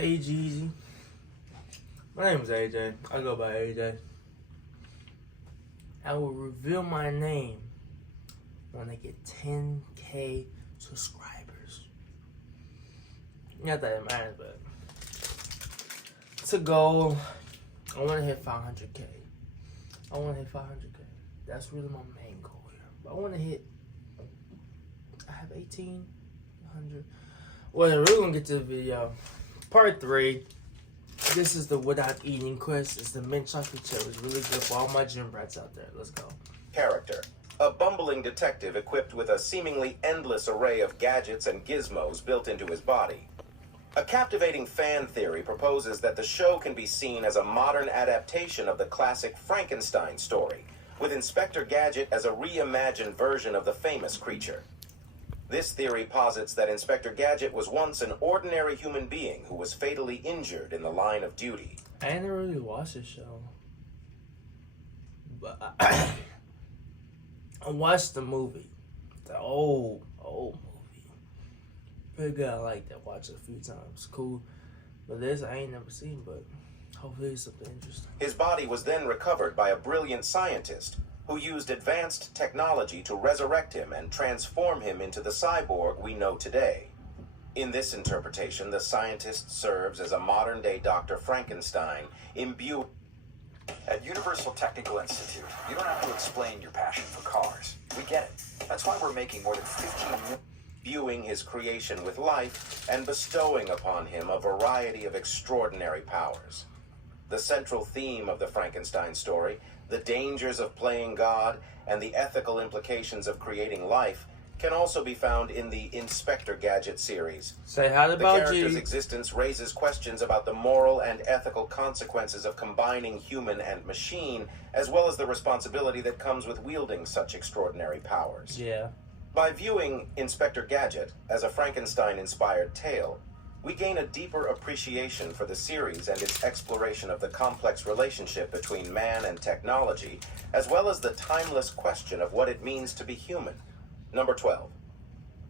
Ajeezy. My name is AJ. I go by AJ. I will reveal my name when I get 10K subscribers. Not that it matters, but to go, I want to hit 500K. I want to hit 500K. That's really my main goal here. But I want to hit, I have 1,800. Well, we're going to get to the video. Part 3. This is the without eating quest. It's the mint chocolate chip. It's really good for all my gym rats out there. Let's go. Character. A bumbling detective equipped with a seemingly endless array of gadgets and gizmos built into his body. A captivating fan theory proposes that the show can be seen as a modern adaptation of the classic Frankenstein story, with Inspector Gadget as a reimagined version of the famous creature. This theory posits that Inspector Gadget was once an ordinary human being who was fatally injured in the line of duty. I didn't really watch this show. But I watched the movie. The old movie. Pretty good. I like that. Watch it a few times. Cool. But this I ain't never seen, but hopefully it's something interesting. His body was then recovered by a brilliant scientist who used advanced technology to resurrect him and transform him into the cyborg we know today. In this interpretation, the scientist serves as a modern-day Dr. Frankenstein, imbued. At Universal Technical Institute, you don't have to explain your passion for cars. We get it. That's why we're making more than 15 imbuing his creation with life and bestowing upon him a variety of extraordinary powers. The central theme of the Frankenstein story, the dangers of playing God and the ethical implications of creating life, can also be found in the Inspector Gadget series. Say hi to The character's existence raises questions about the moral and ethical consequences of combining human and machine, as well as the responsibility that comes with wielding such extraordinary powers. Yeah. By viewing Inspector Gadget as a Frankenstein-inspired tale, we gain a deeper appreciation for the series and its exploration of the complex relationship between man and technology, as well as the timeless question of what it means to be human. Number 12.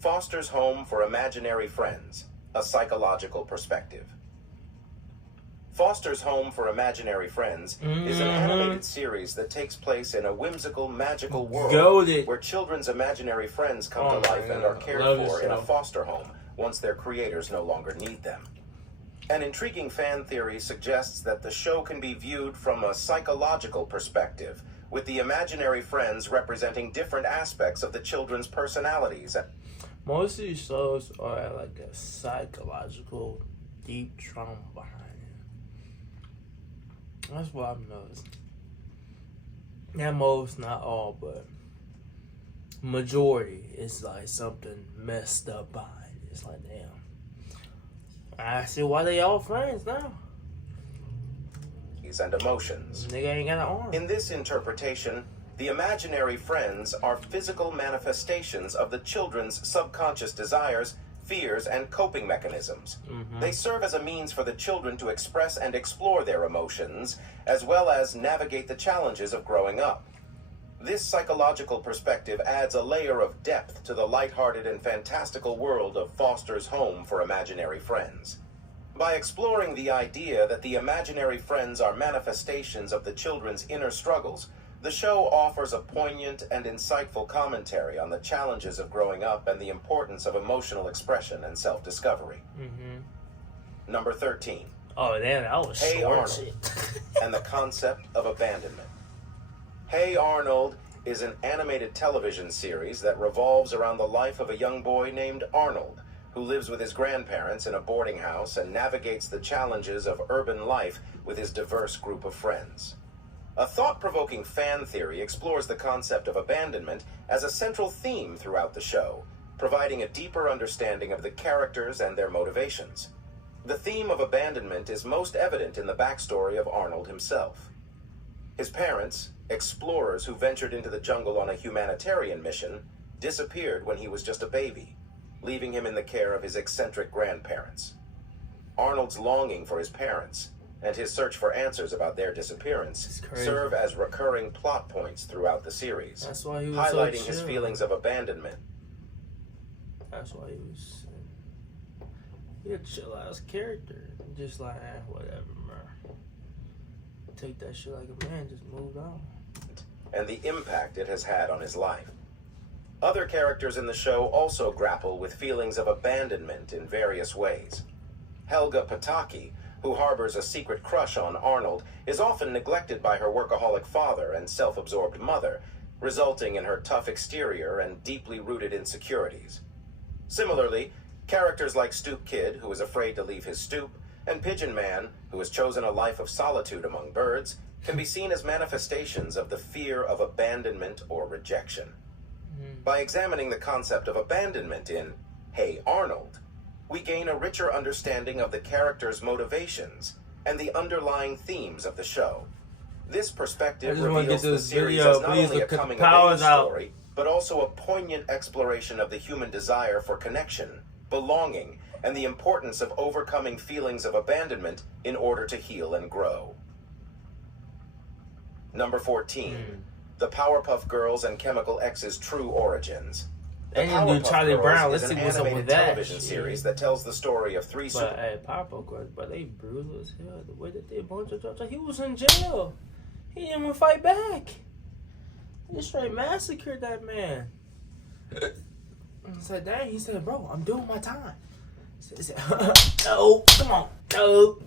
Foster's Home for Imaginary Friends, a Psychological Perspective. Foster's Home for Imaginary Friends is an animated series that takes place in a whimsical, magical world where children's imaginary friends come to life and are cared for in a foster home once their creators no longer need them. An intriguing fan theory suggests that the show can be viewed from a psychological perspective, with the imaginary friends representing different aspects of the children's personalities. Most of these shows are like a psychological, deep trauma behind it. That's what I've noticed. Not most, not all, but majority is like something messed up behind it. It's like, damn. I see why they all friends now. And emotions. Nigga ain't got an arm. In this interpretation, the imaginary friends are physical manifestations of the children's subconscious desires, fears, and coping mechanisms. They serve as a means for the children to express and explore their emotions, as well as navigate the challenges of growing up. This psychological perspective adds a layer of depth to the lighthearted and fantastical world of Foster's Home for Imaginary Friends. By exploring the idea that the imaginary friends are manifestations of the children's inner struggles, the show offers a poignant and insightful commentary on the challenges of growing up and the importance of emotional expression and self-discovery. Number 13. Oh, damn, that was Hey short Arnold shit. and the concept of abandonment. Hey Arnold is an animated television series that revolves around the life of a young boy named Arnold, who lives with his grandparents in a boarding house and navigates the challenges of urban life with his diverse group of friends. A thought-provoking fan theory explores the concept of abandonment as a central theme throughout the show, providing a deeper understanding of the characters and their motivations. The theme of abandonment is most evident in the backstory of Arnold himself. His parents, explorers who ventured into the jungle on a humanitarian mission, disappeared when he was just a baby, leaving him in the care of his eccentric grandparents. Arnold's longing for his parents and his search for answers about their disappearance serve as recurring plot points throughout the series, That's why he was highlighting so his chill. feelings of abandonment. That's why he was. He a chill ass character. Just like, whatever, man. Take that shit like a man, just moved on. And the impact it has had on his life. Other characters in the show also grapple with feelings of abandonment in various ways. Helga Pataki, who harbors a secret crush on Arnold, is often neglected by her workaholic father and self-absorbed mother, resulting in her tough exterior and deeply rooted insecurities. Similarly, characters like Stoop Kid, who is afraid to leave his stoop, and Pigeon Man, who has chosen a life of solitude among birds, can be seen as manifestations of the fear of abandonment or rejection. By examining the concept of abandonment in Hey Arnold, we gain a richer understanding of the character's motivations and the underlying themes of the show. This perspective reveals the series as not only a coming-of-age story, but also a poignant exploration of the human desire for connection, belonging, and the importance of overcoming feelings of abandonment in order to heal and grow. Number 14. The Powerpuff Girls and Chemical X's True Origins. The Powerpuff Charlie Girls Brown. Let's Is see an what's up with animated that television shit. series that tells the story of three But hey, Powerpuff Girls, but they brutal as hell. The way that they bunch of drugs, like, he was in jail. He didn't even fight back. They straight massacred that man. I said, dang, he said, bro, I'm doing my time. He said, no, come on, no.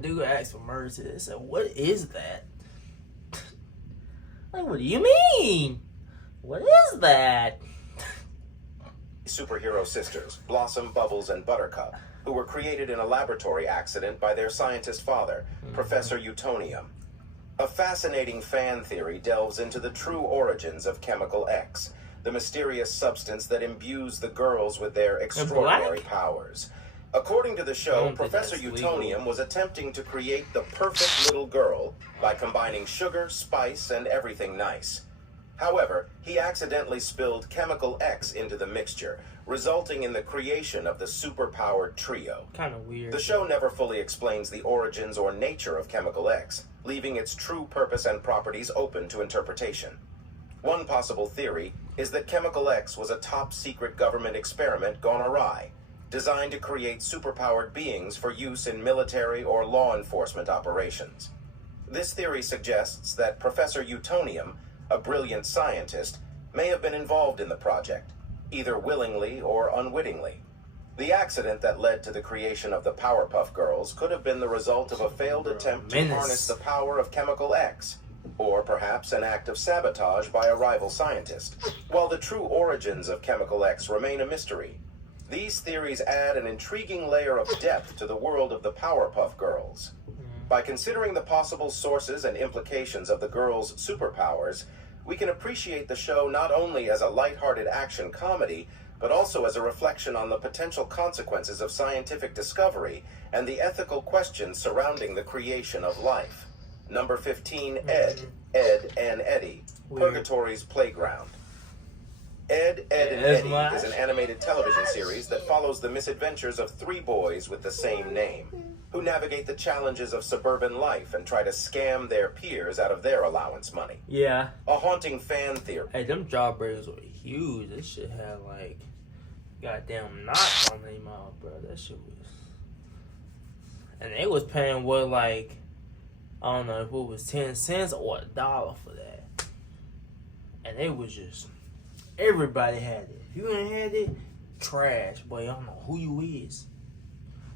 Dude asked for mercy. They said, what is that? Like, what do you mean? What is that? superhero sisters, Blossom, Bubbles, and Buttercup, who were created in a laboratory accident by their scientist father, Professor Utonium. A fascinating fan theory delves into the true origins of Chemical X, the mysterious substance that imbues the girls with their extraordinary powers. According to the show, Professor Utonium was attempting to create the perfect little girl by combining sugar, spice, and everything nice. However, he accidentally spilled Chemical X into the mixture, resulting in the creation of the superpowered trio. Kind of weird. The show never fully explains the origins or nature of Chemical X, leaving its true purpose and properties open to interpretation. One possible theory is that Chemical X was a top-secret government experiment gone awry, designed to create superpowered beings for use in military or law enforcement operations. This theory suggests that Professor Utonium, a brilliant scientist, may have been involved in the project, either willingly or unwittingly. The accident that led to the creation of the Powerpuff Girls could have been the result of a failed attempt to harness the power of Chemical X, or perhaps an act of sabotage by a rival scientist. While the true origins of Chemical X remain a mystery, these theories add an intriguing layer of depth to the world of the Powerpuff Girls. By considering the possible sources and implications of the girls' superpowers, we can appreciate the show not only as a lighthearted action comedy, but also as a reflection on the potential consequences of scientific discovery and the ethical questions surrounding the creation of life. Number 15, Ed and Eddie, Purgatory's Playground. Ed, and Eddie is an animated television series that follows the misadventures of three boys with the same name, who navigate the challenges of suburban life and try to scam their peers out of their allowance money. Yeah. A haunting fan theory. Hey, them jawbreakers were huge. This shit had, like, goddamn knots on their mouth, bro. That shit was... And they was paying, what, like, I don't know if it was 10 cents or $1 for that. And it was just... Everybody had it. If you ain't had it, trash. Boy, I don't know who you is.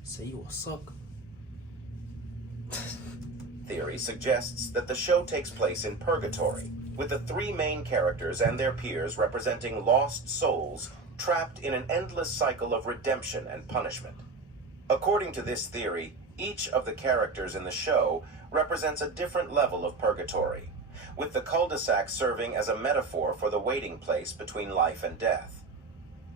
Say you a sucker. Theory suggests that the show takes place in purgatory, with the three main characters and their peers representing lost souls trapped in an endless cycle of redemption and punishment. According to this theory, each of the characters in the show represents a different level of purgatory, with the cul-de-sac serving as a metaphor for the waiting place between life and death.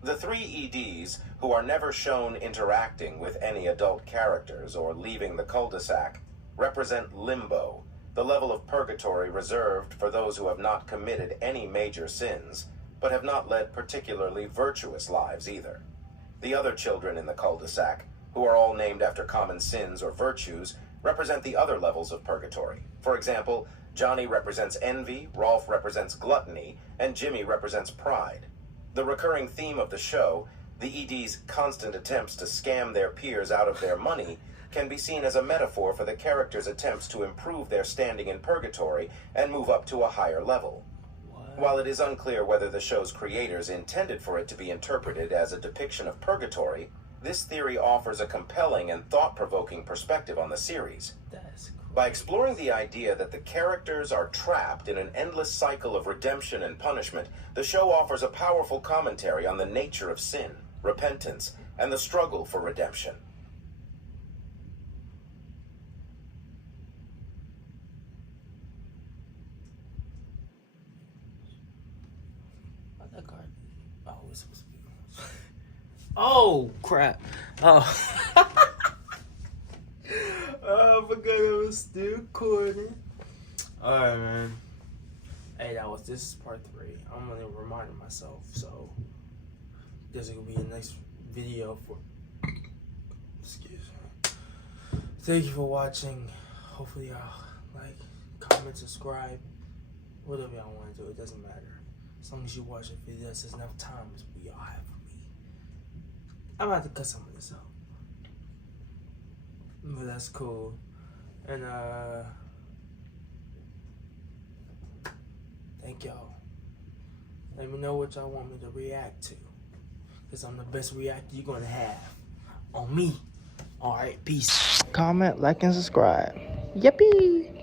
The three EDs, who are never shown interacting with any adult characters or leaving the cul-de-sac, represent limbo, the level of purgatory reserved for those who have not committed any major sins, but have not led particularly virtuous lives either. The other children in the cul-de-sac, who are all named after common sins or virtues, represent the other levels of purgatory. For example, Johnny represents envy, Rolf represents gluttony, and Jimmy represents pride. The recurring theme of the show The ED's constant attempts to scam their peers out of their money can be seen as a metaphor for the characters' attempts to improve their standing in purgatory and move up to a higher level. While it is unclear whether the show's creators intended for it to be interpreted as a depiction of purgatory, this theory offers a compelling and thought-provoking perspective on the series. That's crazy. By exploring the idea that the characters are trapped in an endless cycle of redemption and punishment, the show offers a powerful commentary on the nature of sin, repentance, and the struggle for redemption. That card. Oh, it's supposed to be. Oh crap! Oh. Oh, I forgot I was still recording. Alright, man. Hey, this is part 3. I'm gonna remind myself, so this is gonna be the next video for. Excuse me. Thank you for watching. Hopefully, y'all like, comment, subscribe, whatever y'all want to do. It doesn't matter. As long as you watch the video, that's enough time as we all have for me. I'm about to cut some of this out. But that's cool. And thank y'all. Let me know what y'all want me to react to. Because I'm the best reactor you're gonna have. On me. Alright, peace. Comment, like, and subscribe. Yippee!